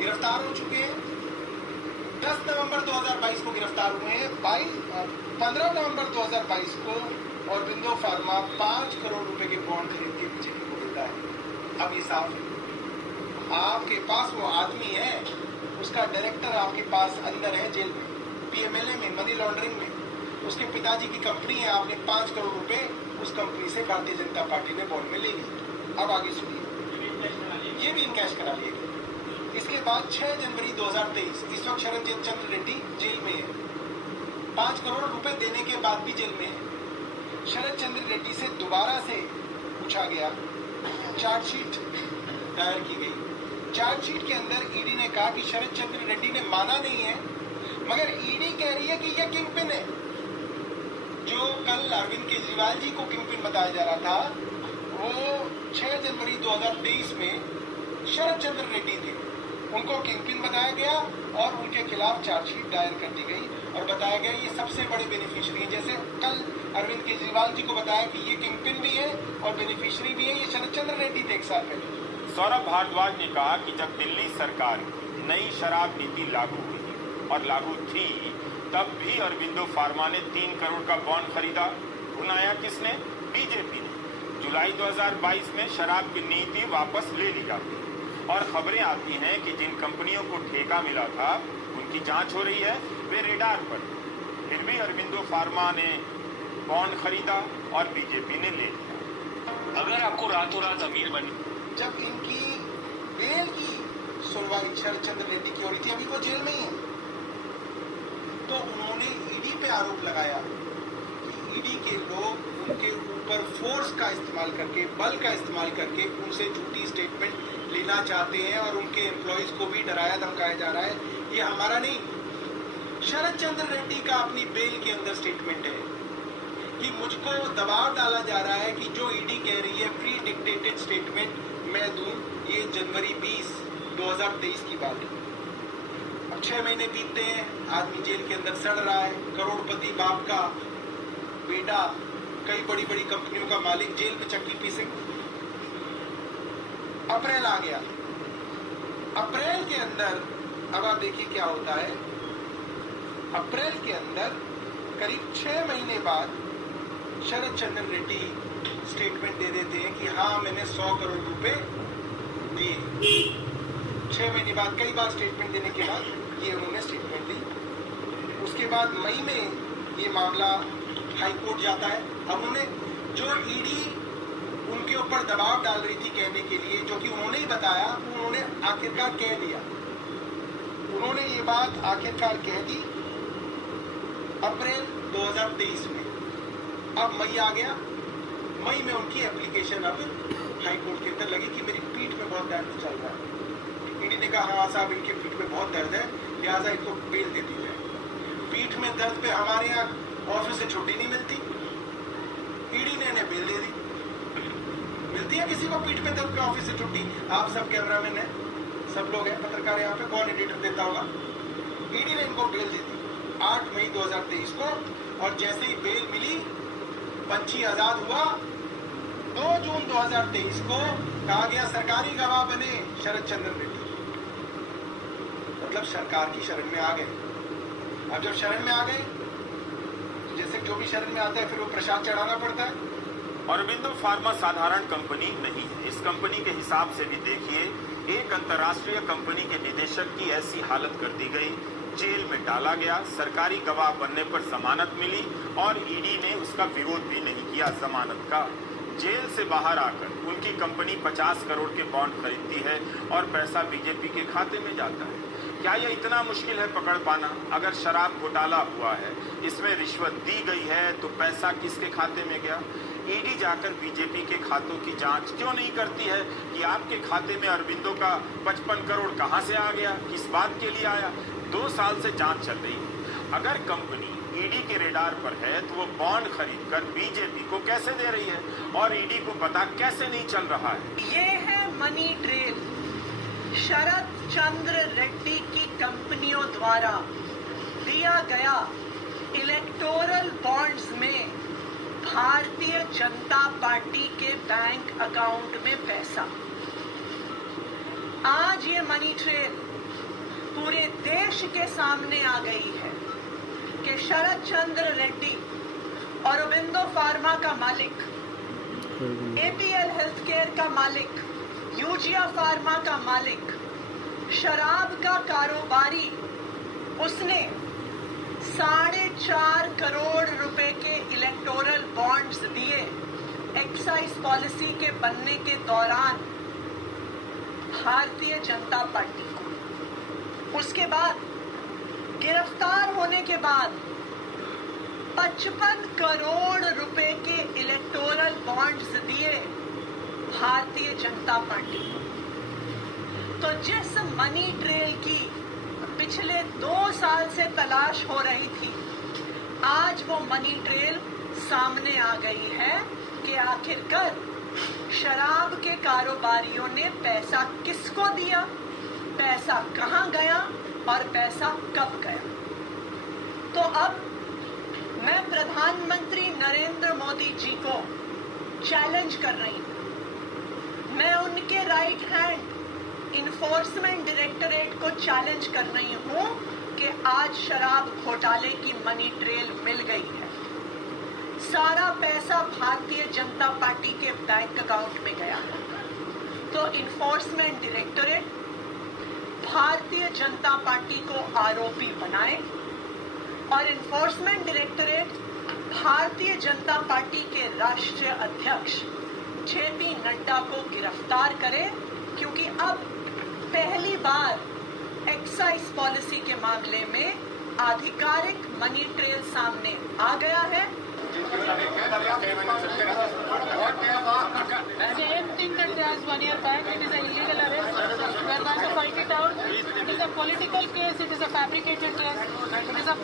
गिरफ्तार हो चुके हैं। 10 नवंबर 2022 को गिरफ्तार हुए हैं। 15 नवंबर 2022 को ऑरबिंदो फार्मा 5 करोड़ रुपए के बॉन्ड खरीद के बीजेपी को देता है। अब ये साफ है, आपके पास वो आदमी है, उसका डायरेक्टर आपके पास अंदर है जेल में, पीएमएलए में, मनी लॉन्ड्रिंग में। उसके पिताजी की कंपनी है, आपने 5 करोड़ रुपए उस कंपनी से भारतीय जनता पार्टी ने बॉन्ड में ले लिए। अब आगे सुनिए, ये भी इनकैश करा लिए गए। इसके बाद 6 जनवरी 2023, इस वक्त शरद चंद्र रेड्डी जेल में है। 5 करोड़ रुपए देने के बाद भी जेल में है। शरद चंद्र रेड्डी से दोबारा से पूछा गया, चार्जशीट दायर की गई। चार्जशीट के अंदर ईडी ने कहा कि शरद चंद्र रेड्डी ने माना नहीं है, मगर ईडी कह रही है कि यह किंगपिन है। जो कल अरविंद केजरीवाल जी को किंगपिन बताया जा रहा था, वो 6 जनवरी 2023 में शरद चंद्र रेड्डी थे। उनको किंगपिन बताया गया और उनके खिलाफ चार्जशीट दायर कर दी गई और बताया गया ये सबसे बड़े बेनिफिशियरी हैं। जैसे कल अरविंद केजरीवाल जी को बताया कि ये किंगपिन भी है और बेनिफिशियरी भी है, ये शरद चंद्र रेड्डी थे 1 साल पहले। सौरभ भारद्वाज ने कहा कि जब दिल्ली सरकार नई शराब नीति लागू हुई और लागू थी, तब भी अरबिंदो फार्मा ने 3 करोड़ का बॉन्ड खरीदा। भुनाया किसने? बीजेपी ने। जुलाई 2022 में शराब की नीति वापस ले ली जाती और खबरें आती हैं कि जिन कंपनियों को ठेका मिला था उनकी जांच हो रही है, वे रेडार पर। फिर भी अरबिंदो फार्मा ने बॉन्ड खरीदा और बीजेपी ने ले लिया। अगर आपको रातों रात अमीर बनी, जब इनकी बेल की सुनवाई शरद चंद्र रेड्डी की हो रही थी, अभी वो जेल में ही है, तो उन्होंने ईडी पे आरोप लगाया कि ईडी के लोग उनके ऊपर फोर्स का इस्तेमाल करके, बल का इस्तेमाल करके उनसे झूठी स्टेटमेंट लेना चाहते हैं और उनके एम्प्लॉइज को भी डराया धमकाया जा रहा है। ये हमारा नहीं, शरद चंद्र रेड्डी का अपनी बेल के अंदर स्टेटमेंट है कि मुझको दबाव डाला जा रहा है कि जो ईडी कह रही है प्री डिक्टेटेड स्टेटमेंट मैं दूं। ये जनवरी 20, 2023 की बात है। अब 6 महीने बीतते हैं, आदमी जेल के अंदर सड़ रहा है। करोड़पति बाप का बेटा, कई बड़ी बड़ी कंपनियों का मालिक जेल में चक्की पीसेंगे। अप्रैल आ गया। अप्रैल के अंदर अब आप देखिए क्या होता है। अप्रैल के अंदर करीब 6 महीने बाद शरद चंद्र रेड्डी स्टेटमेंट दे देते हैं कि हाँ मैंने 100 करोड़ रुपए दिए। 6 महीने बाद, कई बार स्टेटमेंट देने के बाद ये उन्होंने स्टेटमेंट दी। उसके बाद मई में ये मामला हाई कोर्ट जाता है। अब उन्होंने जो ईडी उनके ऊपर दबाव डाल रही थी कहने के लिए, जो कि उन्होंने ही बताया, उन्होंने आखिरकार कह दिया। उन्होंने ये बात आखिरकार कह दी अप्रैल 2023 में। अब मई आ गया। मई में उनकी एप्लीकेशन अब हाई कोर्ट के अंदर लगी कि मेरी पीठ में बहुत दर्द चल रहा है। ईडी ने कहा हाँ साहब इनके पीठ में बहुत दर्द है, लिहाजा इनको बेल दे दी जाए। पीठ में दर्द पे हमारे यहाँ ऑफिस से छुट्टी नहीं मिलती, ईडी ने इन्हें बेल दे दी। मिलती है किसी को पीठ में दर्द पे ऑफिस से छुट्टी? आप सब कैमरामैन हैं, सब लोग हैं, पत्रकार यहाँ पे, कौन एडिटर देता होगा? ईडी ने इनको बेल दे दी 8 मई 2023 को। और जैसे ही बेल मिली, पंछी आजाद हुआ। 2 जून 2023 को कहा गया सरकारी गवाह बने शरद चंद्र रेड्डी। मतलब सरकार की शरण में आ गए। अब जब शरण में आ गए, जैसे जो भी शरण में आता है फिर वो प्रसाद चढ़ाना पड़ता है। अरबिंदो फार्मा साधारण कंपनी नहीं है। इस कंपनी के हिसाब से भी देखिए, एक अंतर्राष्ट्रीय कंपनी के निदेशक की ऐसी हालत कर दी गई, जेल में डाला गया, सरकारी गवाह बनने पर जमानत मिली और ईडी ने उसका विरोध भी नहीं किया जमानत का। जेल से बाहर आकर उनकी कंपनी 50 करोड़ के बॉन्ड खरीदती है और पैसा बीजेपी के खाते में जाता है। क्या यह इतना मुश्किल है पकड़ पाना? अगर शराब घोटाला हुआ है, इसमें रिश्वत दी गई है, तो पैसा किसके खाते में गया? ईडी जाकर बीजेपी के खातों की जांच क्यों नहीं करती है कि आपके खाते में अरबिंदो का 55 करोड़ कहां से आ गया, किस बात के लिए आया? 2 साल से जांच चल रही है। अगर कंपनी ईडी के रेडार पर है तो वो बॉन्ड खरीदकर बीजेपी को कैसे दे रही है और ईडी को पता कैसे नहीं चल रहा है? ये है मनी ट्रेल। शरद चंद्र रेड्डी की कंपनियों द्वारा दिया गया इलेक्टोरल बॉन्ड्स में भारतीय जनता पार्टी के बैंक अकाउंट में पैसा। आज ये मनी ट्रेल पूरे देश के सामने आ गई है कि शरद चंद्र रेड्डी, औरोबिंदो फार्मा का मालिक, एपीएल हेल्थकेयर का मालिक, यूजिया फार्मा का मालिक, शराब का कारोबारी, उसने 4.5 करोड़ रुपए के इलेक्टोरल बॉन्ड्स दिए एक्साइज पॉलिसी के बनने के दौरान भारतीय जनता पार्टी को। उसके बाद गिरफ्तार होने के बाद 55 करोड़ रुपए के इलेक्टोरल बॉन्ड्स दिए भारतीय जनता पार्टी को। तो जिस मनी ट्रेल की पिछले 2 साल से तलाश हो रही थी, आज वो मनी ट्रेल सामने आ गई है कि आखिरकार शराब के कारोबारियों ने पैसा किसको दिया, पैसा कहां गया और पैसा कब गया। तो अब मैं प्रधानमंत्री नरेंद्र मोदी जी को चैलेंज कर रही हूं। मैं उनके राइट हैंड इन्फोर्समेंट डायरेक्टरेट को चैलेंज कर रही हूं कि आज शराब घोटाले की मनी ट्रेल मिल गई है। सारा पैसा भारतीय जनता पार्टी के बैंक अकाउंट में गया है। तो enforcement directorate Bharatiya Janata party को आरोपी बनाए और enforcement directorate Bharatiya Janata party के राष्ट्रीय अध्यक्ष जेपी नड्डा को गिरफ्तार करे, क्योंकि अब पहली बार एक्साइज पॉलिसी के मामले में आधिकारिक मनी ट्रेल सामने आ गया है। Same thing that as 1 year back, it is an illegal arrest. We are going to fight it out. It is a political case. It is a fabricated case. It is a